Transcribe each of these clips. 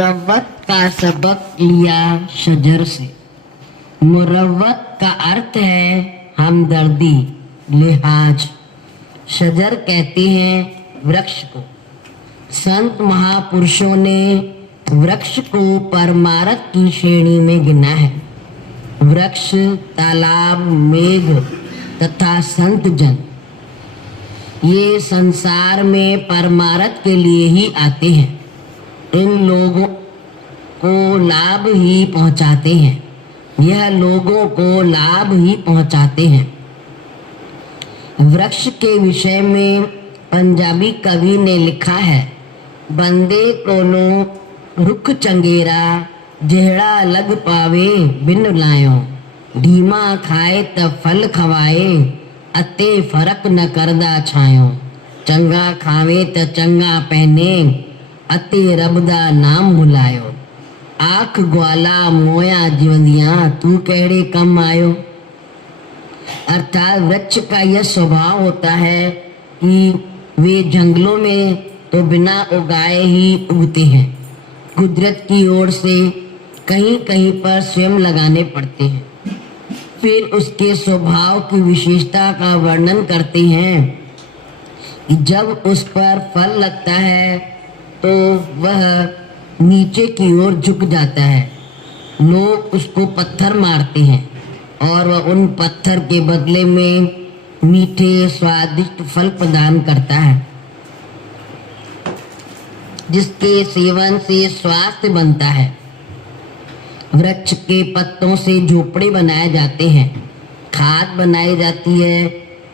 मुरव्वत का सबक लिया शजर से। मुरव्वत का अर्थ है हमदर्दी, लिहाज। शजर कहते हैं वृक्ष को। संत महापुरुषों ने वृक्ष को परमार्थ की श्रेणी में गिना है। वृक्ष, तालाब, मेघ तथा संत जन ये संसार में परमार्थ के लिए ही आते हैं। इन लोगों को लाभ ही पहुंचाते हैं। यह लोगों को लाभ ही पहुंचाते हैं। वृक्ष के विषय में पंजाबी कवि ने लिखा है, बंदे कोलों रुख चंगेरा, जेहड़ा लग पावे बिन लायो, ढीमा खाए तब फल खवाए, अते फर्क न करदा छायो, चंगा खावे त चंगा पहने, अते रब दा नाम बुलायो, आख ग्वाला मोया जीवंदिया, तू केड़े कम आयो। अर्थात वृक्ष का यह स्वभाव होता है कि वे जंगलों में तो बिना उगाए ही उगते हैं। कुदरत की ओर से कहीं कहीं पर स्वयं लगाने पड़ते हैं। फिर उसके स्वभाव की विशेषता का वर्णन करते हैं कि जब उस पर फल लगता है तो वह नीचे की ओर झुक जाता है। लोग उसको पत्थर मारते हैं और वह उन पत्थर के बदले में मीठे स्वादिष्ट फल प्रदान करता है, जिसके सेवन से स्वास्थ्य बनता है। वृक्ष के पत्तों से झोपड़े बनाए जाते हैं, खाद बनाई जाती है।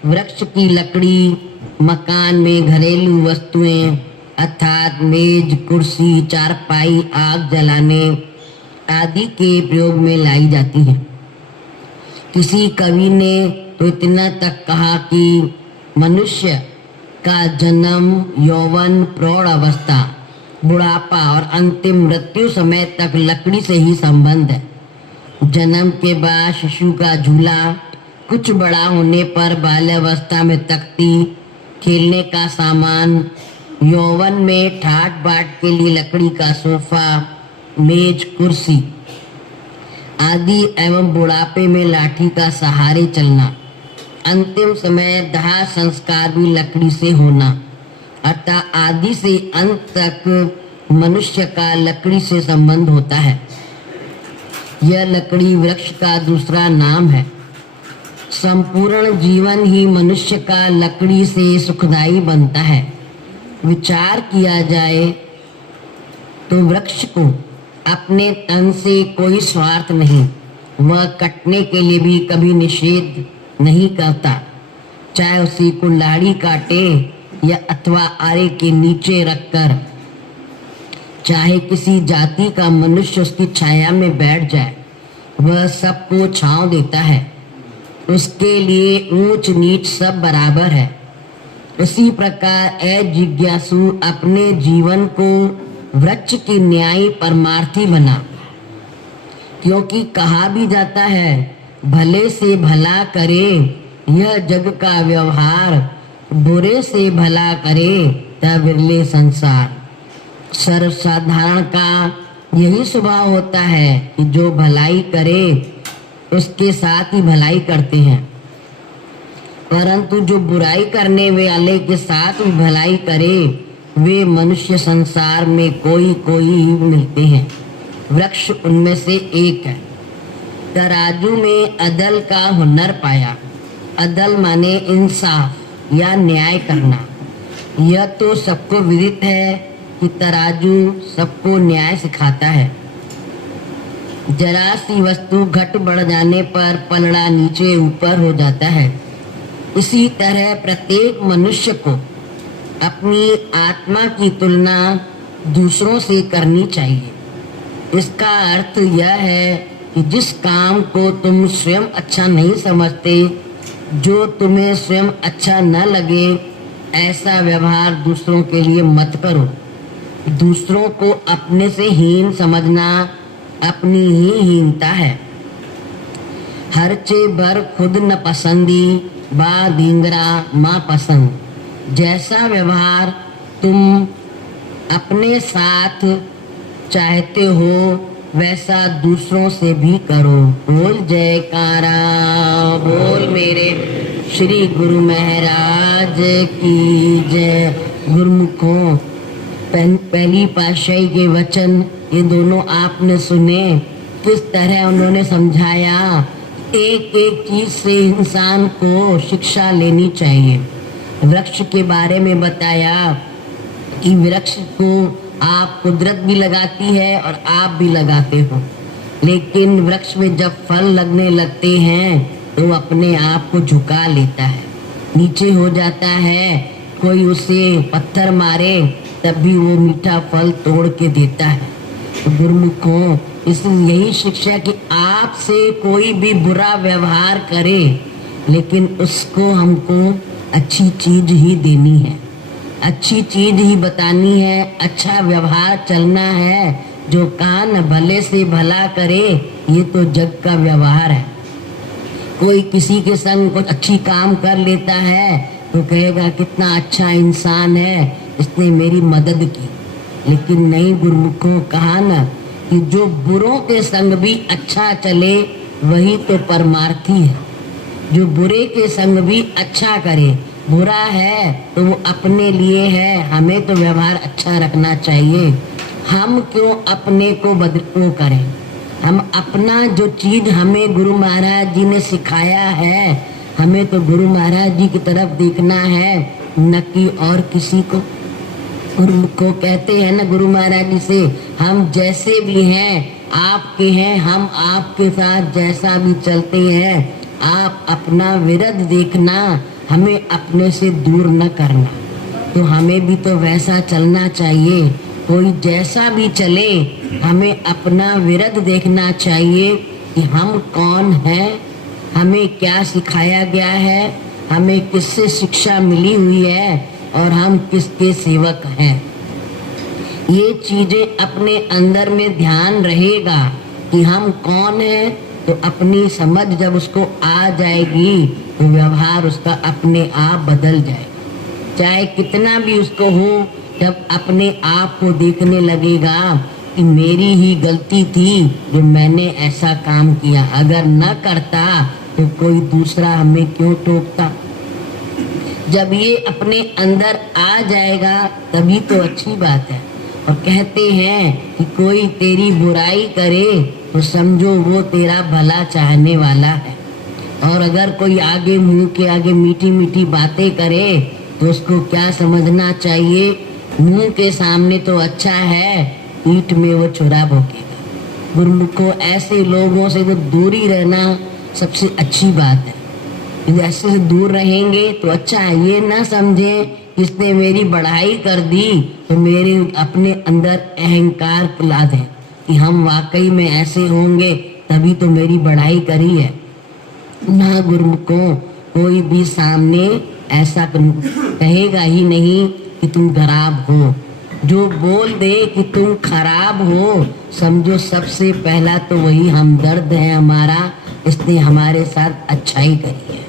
वृक्ष की लकड़ी मकान में घरेलू वस्तुएं अर्थात मेज, कुर्सी, चारपाई, आग जलाने आदि के प्रयोग में लाई जाती हैं। किसी कवि ने तो इतना तक कहा कि मनुष्य का जन्म, यौवन, प्रौढ़ अवस्था, बुढ़ापा और अंतिम मृत्यु समय तक लकड़ी से ही संबंध है। जन्म के बाद शिशु का झूला, कुछ बड़ा होने पर बाल्यावस्था में तख्ती, खेलने का सामान, यौवन में ठाट बाट के लिए लकड़ी का सोफा, मेज, कुर्सी आदि एवं बुढ़ापे में लाठी का सहारे चलना, अंतिम समय दाह संस्कार भी लकड़ी से होना, अर्थात आदि से अंत तक मनुष्य का लकड़ी से संबंध होता है। यह लकड़ी वृक्ष का दूसरा नाम है। संपूर्ण जीवन ही मनुष्य का लकड़ी से सुखदायी बनता है। विचार किया जाए तो वृक्ष को अपने तन से कोई स्वार्थ नहीं। वह कटने के लिए भी कभी निषेध नहीं करता, चाहे उसी को लाड़ी काटे या अथवा आरे के नीचे रखकर, चाहे किसी जाति का मनुष्य उसकी छाया में बैठ जाए, वह सबको छांव देता है। उसके लिए ऊंच नीच सब बराबर है। उसी प्रकार ए जिज्ञासु अपने जीवन को वृक्ष की न्यायी परमार्थी बना, क्योंकि कहा भी जाता है, भले से भला करे यह जग का व्यवहार, बुरे से भला करे तब बिरले संसार। सर्वसाधारण का यही स्वभाव होता है कि जो भलाई करे उसके साथ ही भलाई करते हैं, परंतु जो बुराई करने वाले के साथ भी भलाई करे वे मनुष्य संसार में कोई कोई ही मिलते हैं। वृक्ष उनमें से एक है। तराजू में अदल का हुनर पाया। अदल माने इंसाफ या न्याय करना। यह तो सबको विदित है कि तराजू सबको न्याय सिखाता है। जरा सी वस्तु घट बढ़ जाने पर पलड़ा नीचे ऊपर हो जाता है। इसी तरह प्रत्येक मनुष्य को अपनी आत्मा की तुलना दूसरों से करनी चाहिए। इसका अर्थ यह है कि जिस काम को तुम स्वयं अच्छा नहीं समझते, जो तुम्हें स्वयं अच्छा न लगे, ऐसा व्यवहार दूसरों के लिए मत करो। दूसरों को अपने से हीन समझना अपनी ही हीनता है। हरचे बर खुद न पसंदी, बा दींगरा माँ पसंद। जैसा व्यवहार तुम अपने साथ चाहते हो वैसा दूसरों से भी करो। बोल जयकारा, बोल मेरे श्री गुरु महाराज की जय। गुरुमुखों, पहली पातशाही के वचन ये दोनों आपने सुने, किस तरह उन्होंने समझाया। एक एक चीज से इंसान को शिक्षा लेनी चाहिए। वृक्ष के बारे में बताया कि वृक्ष को आप कुदरत भी लगाती है और आप भी लगाते हो, लेकिन वृक्ष में जब फल लगने लगते हैं तो अपने आप को झुका लेता है, नीचे हो जाता है। कोई उसे पत्थर मारे तब भी वो मीठा फल तोड़ के देता है। तो गुरुमुखों, इसलिए यही शिक्षा कि आपसे कोई भी बुरा व्यवहार करे, लेकिन उसको हमको अच्छी चीज ही देनी है, अच्छी चीज ही बतानी है, अच्छा व्यवहार चलना है। जो कान भले से भला करे, ये तो जग का व्यवहार है। कोई किसी के संग कुछ अच्छी काम कर लेता है तो कहेगा कितना अच्छा इंसान है, इसने मेरी मदद की। लेकिन नहीं, गुरुमुखों, कहा ना कि जो बुरों के संग भी अच्छा चले वही तो परमार्थी है। जो बुरे के संग भी अच्छा करे, बुरा है तो वो अपने लिए है, हमें तो व्यवहार अच्छा रखना चाहिए। हम क्यों अपने को वो करें? हम अपना जो चीज हमें गुरु महाराज जी ने सिखाया है, हमें तो गुरु महाराज जी की तरफ देखना है, न कि और किसी को। गुरु को कहते हैं ना गुरु महाराज जी से, हम जैसे भी हैं आपके हैं, हम आपके साथ जैसा भी चलते हैं, आप अपना विरध देखना, हमें अपने से दूर न करना। तो हमें भी तो वैसा चलना चाहिए। कोई जैसा भी चले, हमें अपना विरध देखना चाहिए कि हम कौन हैं, हमें क्या सिखाया गया है, हमें किससे शिक्षा मिली हुई है और हम किसके सेवक हैं। ये चीजें अपने अंदर में ध्यान रहेगा कि हम कौन हैं, तो अपनी समझ जब उसको आ जाएगी तो व्यवहार उसका अपने आप बदल जाएगा। चाहे कितना भी उसको हो, जब अपने आप को देखने लगेगा कि मेरी ही गलती थी जो मैंने ऐसा काम किया, अगर न करता तो कोई दूसरा हमें क्यों टोकता। जब ये अपने अंदर आ जाएगा तभी तो अच्छी बात है। और कहते हैं कि कोई तेरी बुराई करे तो समझो वो तेरा भला चाहने वाला है, और अगर कोई आगे मुंह के आगे मीठी मीठी बातें करे तो उसको क्या समझना चाहिए, मुंह के सामने तो अच्छा है, पीठ में वो छुरा भोंकेगा। गुरुमुखों, ऐसे लोगों से तो दूरी रहना सबसे अच्छी बात है। यदि ऐसे से दूर रहेंगे तो अच्छा है। ये ना समझे किसने मेरी बढ़ाई कर दी तो मेरे अपने अंदर अहंकार ला दे कि हम वाकई में ऐसे होंगे तभी तो मेरी बढ़ाई करी है ना। गुरुमुखों, कोई भी सामने ऐसा कहेगा ही नहीं कि तुम खराब हो। जो बोल दे कि तुम खराब हो, समझो सबसे पहला तो वही हमदर्द है हमारा, इसने हमारे साथ अच्छाई करी है।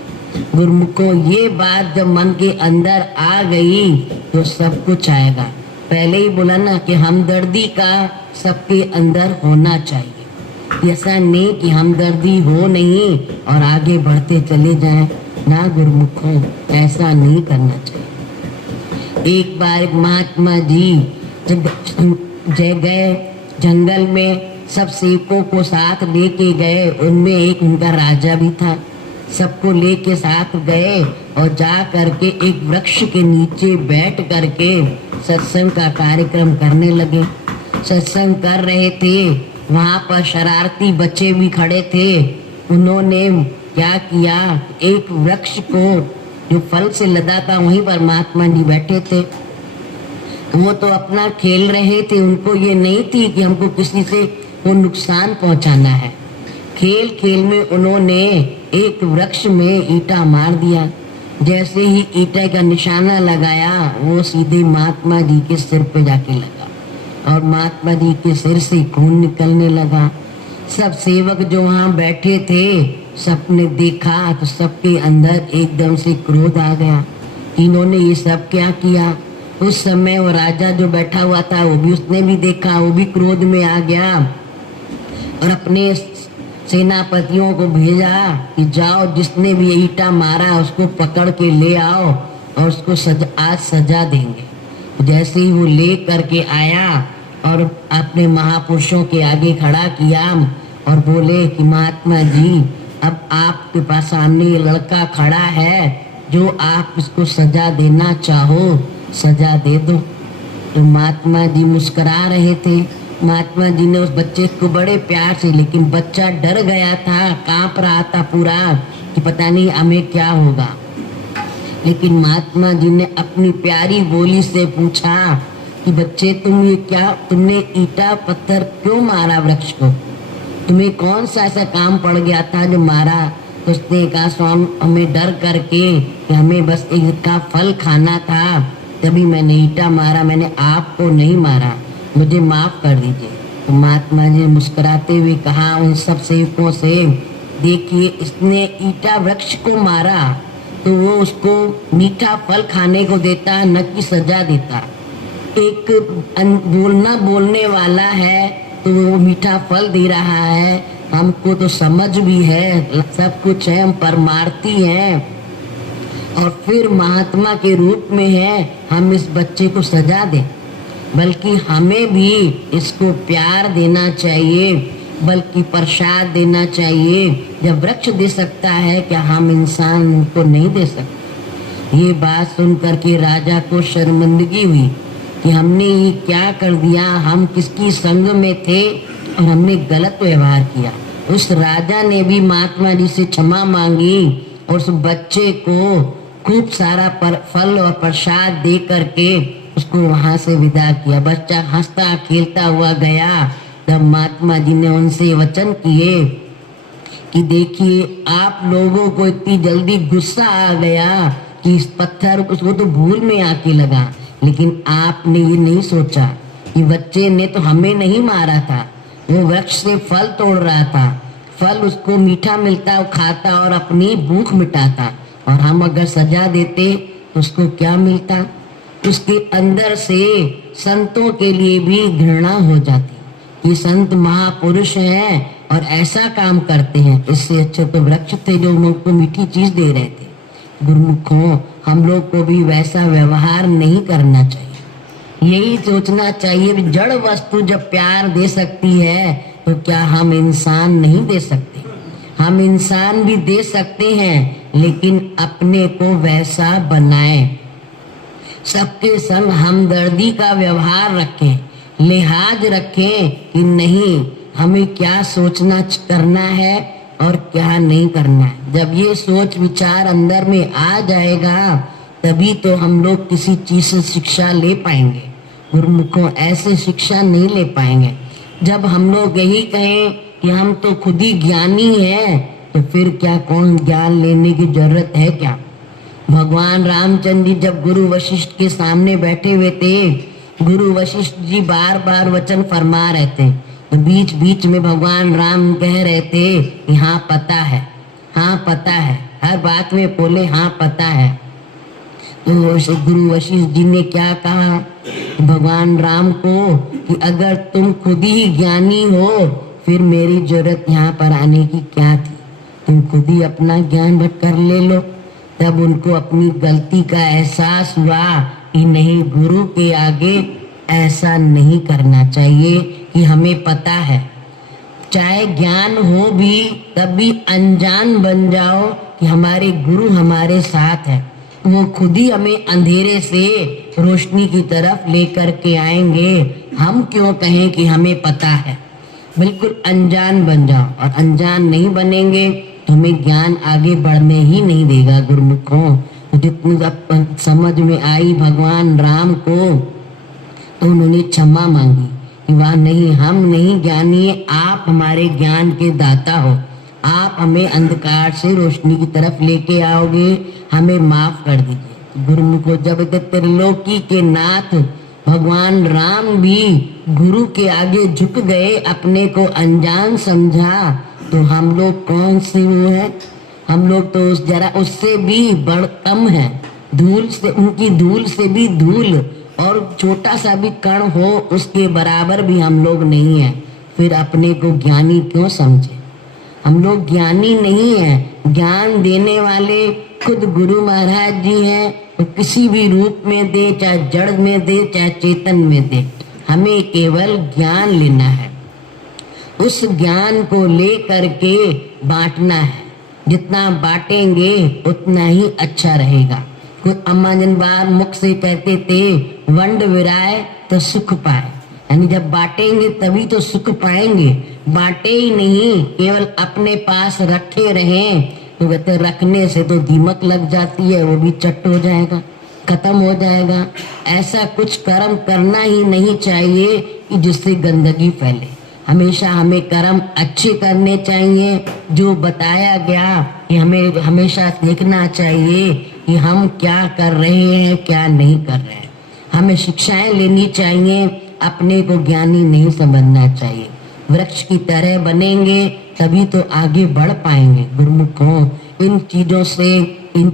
गुरुमुखों, ये बात जब मन के अंदर आ गई तो सब कुछ आएगा। पहले ही बोला ना कि हमदर्दी का सबके अंदर होना चाहिए। ऐसा नहीं कि हमदर्दी हो नहीं और आगे बढ़ते चले जाएं ना। गुरुमुखों, ऐसा नहीं करना चाहिए। एक बार महात्मा जी जब गए जंगल में, सब सेवकों को साथ लेके गए, उनमें एक उनका राजा भी था। सबको लेके साथ गए और जा करके एक वृक्ष के नीचे बैठ करके सत्संग का कार्यक्रम करने लगे। सत्संग कर रहे थे, वहाँ पर शरारती बच्चे भी खड़े थे। उन्होंने क्या किया, एक वृक्ष को जो फल से लदा था वहीं पर महात्मा जी बैठे थे। वो तो अपना खेल रहे थे, उनको ये नहीं थी कि हमको किसी से वो नुकसान पहुंचाना है। खेल खेल में उन्होंने एक वृक्ष में ईंटा मार दिया। जैसे ही ईंटे का निशाना लगाया, वो सीधे महात्मा जी के सिर पे जाके लगा और महात्मा जी के सिर से खून निकलने लगा। सब सेवक जो वहाँ बैठे थे, सबने देखा तो सबके अंदर एकदम से क्रोध आ गया। इन्होंने ये सब क्या किया। उस समय वो राजा जो बैठा हुआ था वो भी उसने भी देखा, वो भी क्रोध में आ गया और अपने सेनापतियों को भेजा कि जाओ जिसने भी ईंटा मारा उसको पकड़ के ले आओ और उसको आज सजा देंगे। जैसे ही वो ले करके आया और अपने महापुरुषों के आगे खड़ा किया और बोले कि महात्मा जी, अब आपके पास सामने ये लड़का खड़ा है, जो आप इसको सजा देना चाहो सजा दे दो। तो महात्मा जी मुस्कुरा रहे थे। महात्मा जी ने उस बच्चे को बड़े प्यार से, लेकिन बच्चा डर गया था, कांप रहा था पूरा कि पता नहीं हमें क्या होगा। लेकिन महात्मा जी ने अपनी प्यारी बोली से पूछा कि बच्चे तुमने ईंटा पत्थर क्यों मारा वृक्ष को? तुम्हें कौन सा ऐसा काम पड़ गया था जो मारा? तो उसने कहा स्वामी, हमें डर करके कि हमें बस इसका फल खाना था तभी मैंने ईंटा मारा, मैंने आपको नहीं मारा, मुझे माफ कर दीजिए। तो महात्मा जी मुस्कुराते हुए कहा उन सब सेवकों से, देखिए इसने ईंटा वृक्ष को मारा तो वो उसको मीठा फल खाने को देता, न कि सजा देता। एक बोलने वाला है तो वो मीठा फल दे रहा है, हमको तो समझ भी है, सब कुछ है, हम परमार्थी हैं और फिर महात्मा के रूप में है, हम इस बच्चे को सजा दें? बल्कि हमें भी इसको प्यार देना चाहिए, बल्कि प्रसाद देना चाहिए। जब वृक्ष दे सकता है क्या हम इंसान को नहीं दे सकते? ये बात सुनकर के राजा को शर्मिंदगी हुई कि हमने ये क्या कर दिया, हम किसकी संग में थे और हमने गलत व्यवहार किया। उस राजा ने भी महात्मा जी से क्षमा मांगी और उस बच्चे को खूब सारा फल और प्रसाद दे करके उसको वहां से विदा किया। बच्चा हंसता खेलता हुआ गया। तब महात्मा जी ने उनसे वचन किए कि देखिए आप लोगों को इतनी जल्दी गुस्सा आ गया कि इस पत्थर उसको तो भूल में आके लगा, लेकिन आपने ये नहीं सोचा कि बच्चे ने तो हमें नहीं मारा था, वो वृक्ष से फल तोड़ रहा था, फल उसको मीठा मिलता, वो खाता और अपनी भूख मिटाता, और हम अगर सजा देते तो उसको क्या मिलता? उसके अंदर से संतों के लिए भी घृणा हो जाती। ये संत महापुरुष हैं और ऐसा काम करते हैं, इससे अच्छे तो वृक्ष थे जो हमको मीठी चीज दे रहे थे। गुरुमुखों, हम लोग को भी वैसा व्यवहार नहीं करना चाहिए। यही सोचना चाहिए जड़ वस्तु जब प्यार दे सकती है तो क्या हम इंसान नहीं दे सकते? हम इंसान भी दे सकते हैं, लेकिन अपने को वैसा बनाएं। सबके संग हमदर्दी का व्यवहार रखें, लिहाज रखें कि नहीं हमें क्या सोचना करना है और क्या नहीं करना है। जब ये सोच विचार अंदर में आ जाएगा तभी तो हम लोग किसी चीज से शिक्षा ले पाएंगे। गुरुमुखों, ऐसे शिक्षा नहीं ले पाएंगे। जब हम लोग यही कहें कि हम तो खुद ही ज्ञानी हैं तो फिर क्या कौन ज्ञान लेने की जरूरत है क्या? भगवान रामचंद्र जी जब गुरु वशिष्ठ के सामने बैठे हुए थे, गुरु वशिष्ठ जी बार बार वचन फरमा रहे थे, तो बीच बीच में भगवान राम कह रहे थे कि हाँ पता है, हाँ पता है, हर बात में बोले हाँ पता है। तो गुरु वशिष्ठ जी ने क्या कहा भगवान राम को कि अगर तुम खुद ही ज्ञानी हो फिर मेरी जरूरत यहाँ पर आने की क्या थी? तुम खुद ही अपना ज्ञान भट कर ले लो। तब उनको अपनी गलती का एहसास हुआ कि नहीं, गुरु के आगे ऐसा नहीं करना चाहिए कि हमें पता है। चाहे ज्ञान हो भी तब भी अनजान बन जाओ कि हमारे गुरु हमारे साथ है, वो खुद ही हमें अंधेरे से रोशनी की तरफ लेकर के आएंगे। हम क्यों कहें कि हमें पता है? बिल्कुल अनजान बन जाओ, और अनजान नहीं बनेंगे तो हमें ज्ञान आगे बढ़ने ही नहीं देगा। गुरुमुखों, जितनी समझ में आई भगवान राम को तो उन्होंने क्षमा मांगी कि वाह नहीं, हम नहीं ज्ञानी, आप हमारे ज्ञान के दाता हो, आप हमें अंधकार से रोशनी की तरफ लेके आओगे, हमें माफ कर दीजिए। गुरुमुखों, जब त्रिलोकी के नाथ भगवान राम भी गुरु के आगे झुक गए, अपने को अनजान समझा, तो हम लोग कौन से वो है? हम लोग तो जरा उससे भी बड़ कम है, धूल से, उनकी धूल से भी धूल और छोटा सा भी कण हो उसके बराबर भी हम लोग नहीं है, फिर अपने को ज्ञानी क्यों समझे? हम लोग ज्ञानी नहीं है। ज्ञान देने वाले खुद गुरु महाराज जी हैं। तो किसी भी रूप में दे, चाहे जड़ में दे, चाहे चेतन में दे, हमें केवल ज्ञान लेना है। उस ज्ञान को ले करके बांटना है। जितना बांटेंगे उतना ही अच्छा रहेगा। कुछ अम्मा जन बार मुख से कहते थे, वंड विराए तो सुख पाए, यानी जब बांटेंगे तभी तो सुख पाएंगे। बांटे ही नहीं, केवल अपने पास रखे रहें तो कहते रखने से तो दीमक लग जाती है, वो भी चट हो जाएगा, खत्म हो जाएगा। ऐसा कुछ कर्म करना ही नहीं चाहिए कि जिससे गंदगी फैले। हमेशा हमें कर्म अच्छे करने चाहिए। जो बताया गया कि हमें हमेशा देखना चाहिए कि हम क्या कर रहे हैं, क्या नहीं कर रहे हैं। हमें शिक्षाएं लेनी चाहिए, अपने को ज्ञानी नहीं समझना चाहिए। वृक्ष की तरह बनेंगे तभी तो आगे बढ़ पाएंगे। गुरुमुखों, इन चीजों से, इन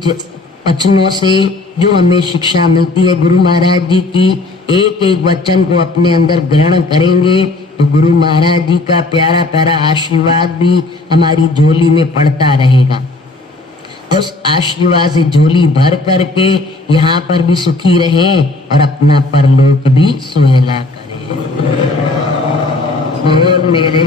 वचनों से जो हमें शिक्षा मिलती है गुरु महाराज जी की, एक एक वचन को अपने अंदर ग्रहण करेंगे तो गुरु महाराज जी का प्यारा प्यारा आशीर्वाद भी हमारी झोली में पड़ता रहेगा। उस आशीर्वाद से झोली भर करके यहाँ पर भी सुखी रहें और अपना परलोक भी सुहेला करें। बोल मेरे